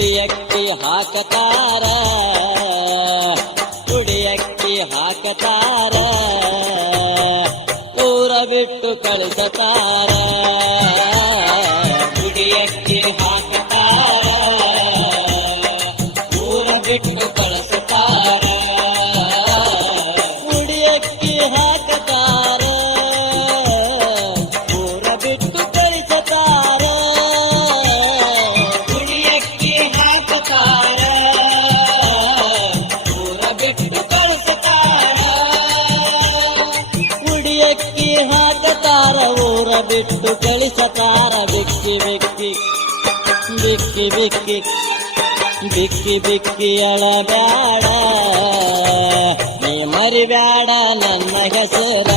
ಕುಡಿಯಕ್ಕಿ ಹಾಕತಾರ ಕುಡಿಯಕ್ಕಿ ಹಾಕತಾರ ಊರ ಬಿಟ್ಟು ಕಳಿಸತಾರ ಕುಡಿಯಕ್ಕಿ ಹಾಕತಾರ ಊರ ಬಿಟ್ಟು ಕಳಿಸತಾರ ಕುಡಿಯಕ್ಕಿ ಹಾಕತಾರ ಊರ ಬಿಟ್ಟು ಕಳಿಸತಾರ ಕುಡಿಯಕ್ಕಿ ಹಾಕತಾರ ಊರ ಬಿಟ್ಟು ಕಳಿಸತಾರ ಕುಡಿಯಕ್ಕಿ ಹಾಕತಾರ ಊರ ಬಿಟ್ಟು ಕಳಿಸತಾರ ಬಿಕ್ಕಿ ಬಿಕ್ಕಿ ಬಿಕ್ಕಿ ಬಿಕ್ಕಿ ಬಿಕ್ಕಿ ಬಿಕ್ಕಿ ಅಳಬ್ಯಾಡ ನೀ ಮರಿಬ್ಯಾಡ ನನ್ನ ಹೆಸರ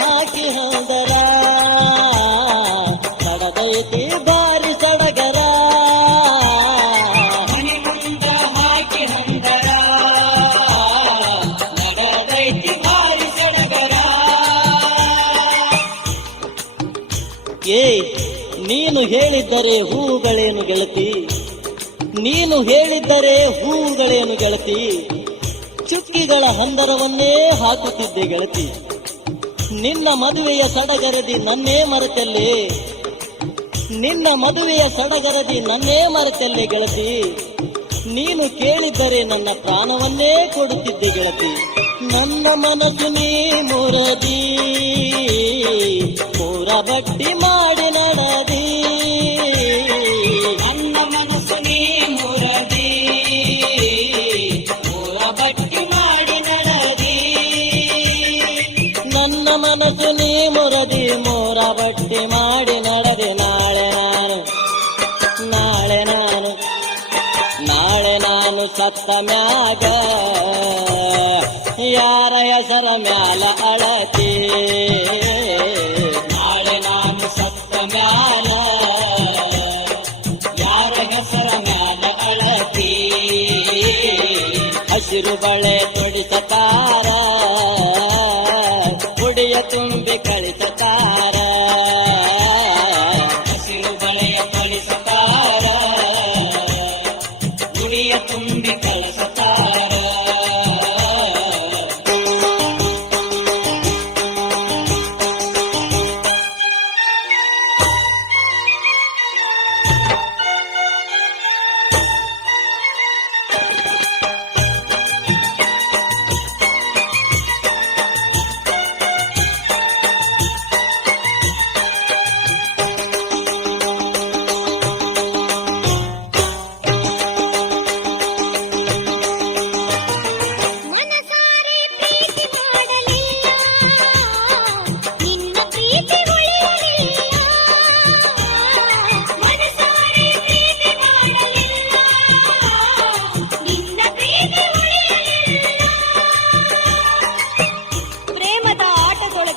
ಹಾಕಿ ಹೋದರ ಸಡದೈತಿ ಬಾರಿ ಸಡಗರ ಮನೆ ಮುಂದ ಹಾಕಿ ಹೊಂದರ ನಡೆದೈತಿ ಬಾರಿ ಸಡಗರ ಏ ನೀನು ಹೇಳಿದ್ದರೆ ಹೂಗಳೇನು ಗೆಳತಿ ನೀನು ಹೇಳಿದ್ದರೆ ಹೂಗಳೇನು ಗೆಳತಿ ಚುಕ್ಕಿಗಳ ಹಂದರವನ್ನೇ ಹಾಕುತ್ತಿದ್ದೆ ಗೆಳತಿ ನಿನ್ನ ಮದುವೆಯ ಸಡಗರದಿ ನನ್ನೇ ಮರೆತಲ್ಲೇ ನಿನ್ನ ಮದುವೆಯ ಸಡಗರದಿ ನನ್ನೇ ಮರೆತಲ್ಲೇ ಗೆಳತಿ ನೀನು ಕೇಳಿದ್ದರೆ ನನ್ನ ಪ್ರಾಣವನ್ನೇ ಕೊಡುತ್ತಿದ್ದೆ ಗೆಳತಿ ನನ್ನ ಮನಸ್ಸು ನೀ ಮುರದಿ ಮೂರ ಬಟ್ಟಿ ಮಾಡಿ ನಡದಿ ನನ್ನ ಮನಸ್ಸು ನೀ ಮುರದಿ ಮೂರ ಬಟ್ಟಿ ಮಾಡಿ ನಡದಿ ನನ್ನ ಮನಸ್ಸು ನೀ ಮುರದಿ ಮೂರ ಬಟ್ಟಿ ಮಾಡಿ ನಡೆದೆ ನಾಳೆ ನಾನು ಸತ್ತ ಮ್ಯಾಗ ಯಾರ ಹೆಸರ ಮ್ಯಾಲ ಅಳತಿ ನಾಳೆ ನಾನು ಸತ್ತ ಮ್ಯಾಲ ಯಾರ ಹೆಸರ ಮ್ಯಾಲ ಅಳತಿ ಹಸಿರು ಬಳೆ ತೊಡಿಸತಾರ ಕುಡಿಯ ತುಂಬಿ ಕಳಿಸತಾರ ಹಸಿರು ಬಳೆಯ ತೊಡಿಸತಾರ ಕುಡಿಯ ತುಂಬಿ ಕಳಿಸತಾರ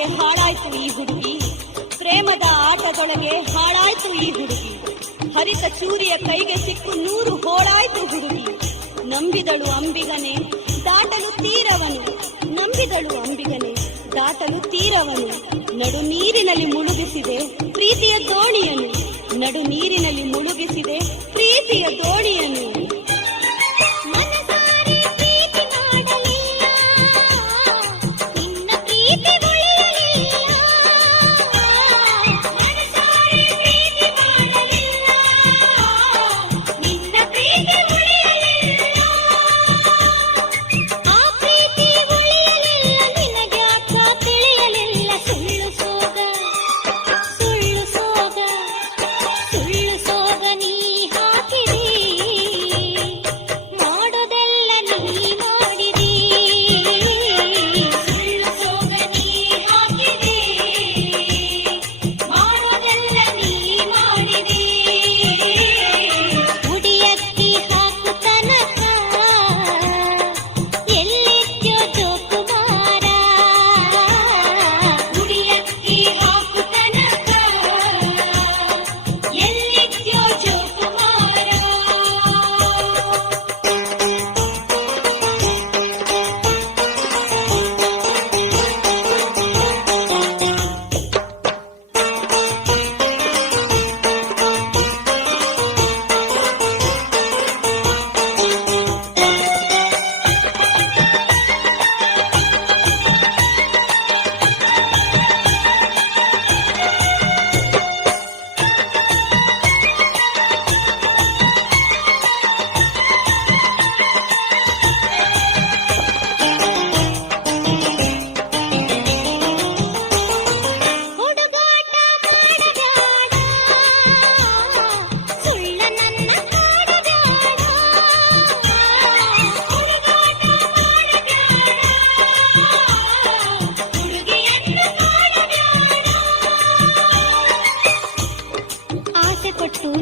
ಆಟದೊಳಗೆ ಹಾಳಾಯ್ತು ಈ ಹುಡುಗಿ, ಪ್ರೇಮದ ಆಟದೊಳಗೆ ಹಾಳಾಯ್ತು ಈ ಹುಡುಗಿ. ಹರಿತ ಚೂರಿಯ ಕೈಗೆ ಸಿಕ್ಕು 100 ಹೋಳಾಯ್ತು ಹುಡುಗಿ. ನಂಬಿದಳು ಅಂಬಿಗನೆ ದಾಟಲು ತೀರವನು, ನಂಬಿದಳು ಅಂಬಿಗನೆ ದಾಟಲು ತೀರವನು. ನಡು ನೀರಿನಲ್ಲಿ ಮುಳುಗಿಸಿದೆ ಪ್ರೀತಿಯ ದೋಣಿಯನ್ನು, ನಡು ನೀರಿನಲ್ಲಿ ಮುಳುಗಿಸಿದೆ ಪ್ರೀತಿಯ ದೋಣಿಯನ್ನು.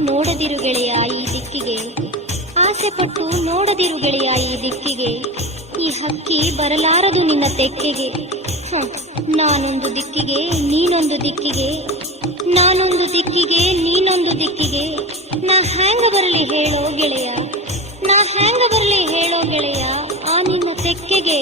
ನೋಡದಿರು ಗೆಳೆಯ ಈ ದಿಕ್ಕಿಗೆ, ಆಸೆ ಪಟ್ಟು ನೋಡದಿರು ಗೆಳೆಯ ಈ ದಿಕ್ಕಿಗೆ. ಈ ಹಕ್ಕಿ ಬರಲಾರದು ನಿನ್ನ ತೆಕ್ಕೆಗೆ. ನಾನೊಂದು ದಿಕ್ಕಿಗೆ ನೀನೊಂದು ದಿಕ್ಕಿಗೆ, ನಾನೊಂದು ದಿಕ್ಕಿಗೆ ನೀನೊಂದು ದಿಕ್ಕಿಗೆ. ನಾ ಹ್ಯಾಂಗ ಬರಲಿ ಹೇಳೋ ಗೆಳೆಯ, ನಾ ಹ್ಯಾಂಗ ಬರಲಿ ಹೇಳೋ ಗೆಳೆಯ ಆ ನಿನ್ನ ತೆಕ್ಕೆಗೆ.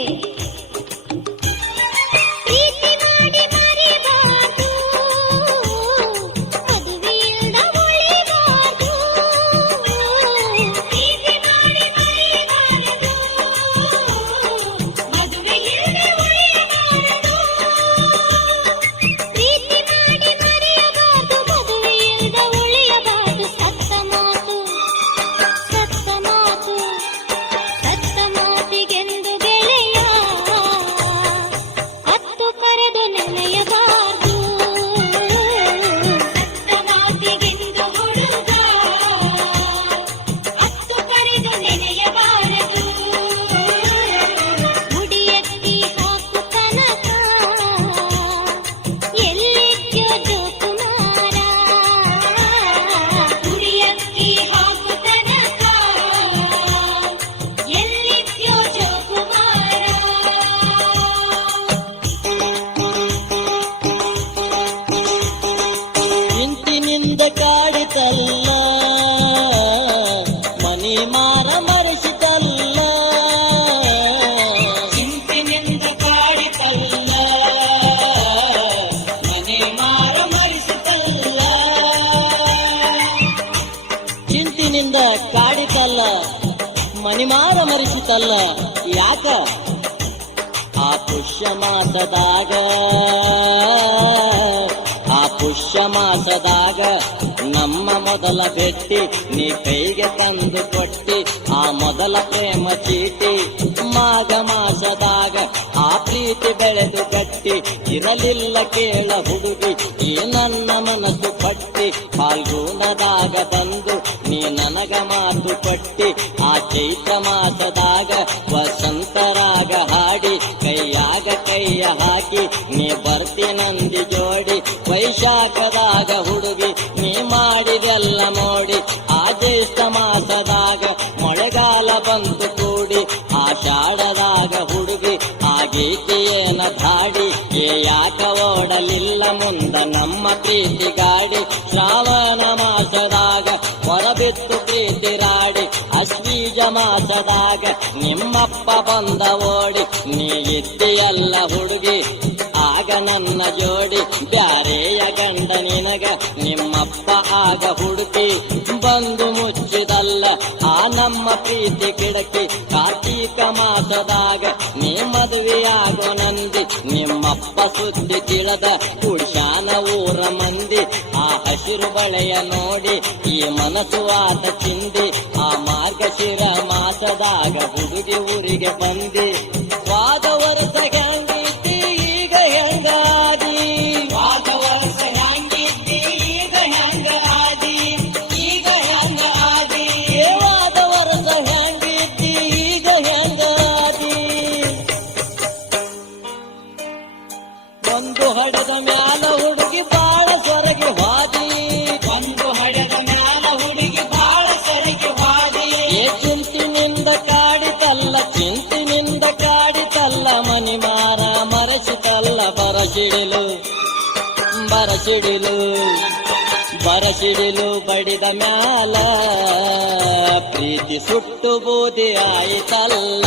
ಕಾಡಿತಲ್ಲ ಮನಿ ಮಾರ ಮರೆಸಿತಲ್ಲ, ಚಿಂತಿನಿಂದ ಕಾಡಿತಲ್ಲ ಮನಿ ಮಾರ ಮರೆಸಿತಲ್ಲ, ಚಿಂತಿನಿಂದ ಕಾಡಿತಲ್ಲ ಮನಿ ಮಾರ ಮರೆಸಿತಲ್ಲ. ಯಾಕ ಆ ಪುಷ್ಯ ಮಾಸದಾಗ, ಆ ಪುಷ್ಯ ಮಾಸದಾಗ ನಮ್ಮ ಮೊದಲ ಭೇಟಿ ನೀ ಕೈಗೆ ತಂದು ಕೊಟ್ಟಿ, ಆ ಮೊದಲ ಪ್ರೇಮ ಚೀಟಿ. ಮಾಘ ಮಾಸದಾಗ ಆ ಪ್ರೀತಿ ಬೆಳೆದು ಗಟ್ಟಿ, ಇರಲಿಲ್ಲ ಕೇಳ ಹುಡುಗಿ ಈ ನನ್ನ ಮನಸ್ಸು ಪಟ್ಟಿ. ಫಾಲ್ಗುಣದಾಗ ಬಂದು ನೀ ನನಗ ಮಾತು ಕೊಟ್ಟಿ, ಆ ಚೈತ್ರ ಮಾಸದಾಗ ವಸಂತರಾಗ ಹಾಡಿ ಕೈಯಾಗ ಕೈಯ ಹಾಕಿ ನೀ ಬರ್ತಿ ನಂದಿ ಜೋಡಿ. ವೈಶಾಖದಾಗ ಹುಡುಗಿ ನೀ ಮಾಡಿದೆಲ್ಲ ನೋಡಿ, ಆ ಜ್ಯೇಷ್ಠ ಮಾಸದಾಗ ಮಳೆಗಾಲ ಬಂತು ಕೂಡಿ, ಆಷಾಢದಾಗ ಹುಡುಗಿ ಆ ಗೀತೆಯೇನ ಧಾಡಿ. ಯಾಕ ಓಡಲಿಲ್ಲ ಮುಂದ ನಮ್ಮ ಪ್ರೀತಿ ಗಾಡಿ ಶ್ರಾವಣ ಮಾಸದಾಗ ಹೊರಬಿತ್ತು ಪ್ರೀತಿ ರಾಡಿ ಅಶ್ವೀಜ ಮಾಸದಾಗ ನಿಮ್ಮಪ್ಪ ಬಂದ ಓಡಿ ನೀ ಇದ್ದೀಯಲ್ಲ ಹುಡುಗಿ ಆಗ ನನ್ನ ಜೋಡಿ ಬ್ಯಾರೆಯ ಗಂಡ ನಿನಗ ನಿಮ್ಮಪ್ಪ ಆಗ ಹುಡುಕಿ ಬಂದು ಮುಚ್ಚಿದಲ್ಲ ಆ ನಮ್ಮ ಪ್ರೀತಿ ಕಿಡಕಿ ಕಾರ್ತೀಕ ಮಾಸದಾಗ ನೀ ಮದುವೆಯಾಗೋ ನಂದಿ ನಿಮ್ಮಪ್ಪ ಸುದ್ದಿ ತಿಳಿದ ಕುಡ್ಶಾನ ಊರ ಮಂದಿ ಆ ಹಸಿರು ಬಳೆಯ ನೋಡಿ ಈ ಮನಸ್ಸು ಆತ ಚಿಂದಿ ಆ ಮಾರ್ಗಶಿರ ಮಾಸದಾಗ ಹುಡುಗಿ ಊರಿಗೆ ಬಂದಿ ವಾದ ವರ್ಷ ಹೆಂಗಿದ್ದಿ ಈಗ ಹೆಂಗಾದಿ ವಾದ ವರ್ಷ ಹೆಂಗಿದ್ದಿ ಈಗ ಹೆಂಗಾದಿ ಈಗ ಹೆಂಗಾದಿ ವಾದ ವರ್ಷ ಹೆಂಗಿದ್ದಿ ಈಗ ಹೆಂಗಾದಿ ಒಂದು ಹಡದ ಮ್ಯಾಲ ಹುಡುಗಿ ಬಾಳ ಸೊರಗಿ ವಾದಿ ಒಂದು ಹಡದ ಮ್ಯಾಲ ಹುಡುಗಿ ಬಾಳ ಸೊರಗಿ ವಾದಿ ಚಿಂತಿನಿಂದ ಕಾಡಿತಲ್ಲ ಚಿಂತಿನಿಂದ ಕಾಡಿತಲ್ಲ ಮನಿಮಾರ ಮರಸಿತಲ್ಲ ಬರಸಿಡಿಲು ಬರಸಿಡಿಲು ಬರಸಿಡಿಲು ಬಡಿದ ಮ್ಯಾಲ ಪ್ರೀತಿ ಸುಟ್ಟು ಬೂದಿ ಆಯಿತಲ್ಲ